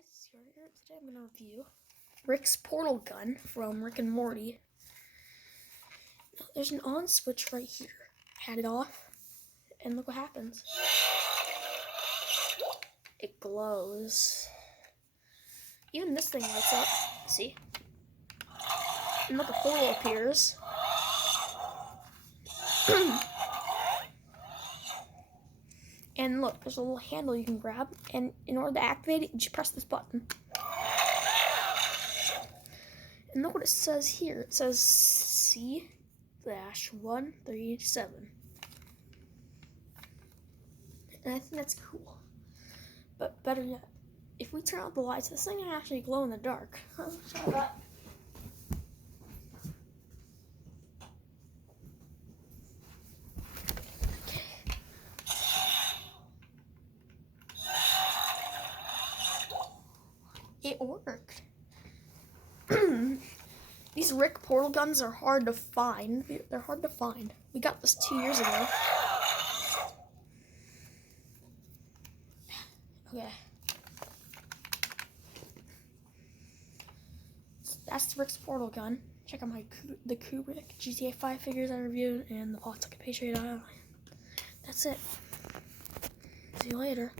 guys, here. Today I'm going to review Rick's portal gun from Rick and Morty. Now, there's an on switch right here. I had it off, and look what happens. It glows. Even this thing lights up. See? And look, a portal appears. And look, there's a little handle you can grab, and in order to activate it, you just press this button. And look what it says here. It says C-137. And I think that's cool. But better yet, if we turn out the lights, this thing can actually glow in the dark. Try that. It worked. These Rick portal guns are hard to find. They're hard to find. We got this 2 years ago. Okay. That's Rick's portal gun. Check out the Kubrick GTA 5 figures I reviewed and the Pawtucket Patriot Island. That's it. See you later.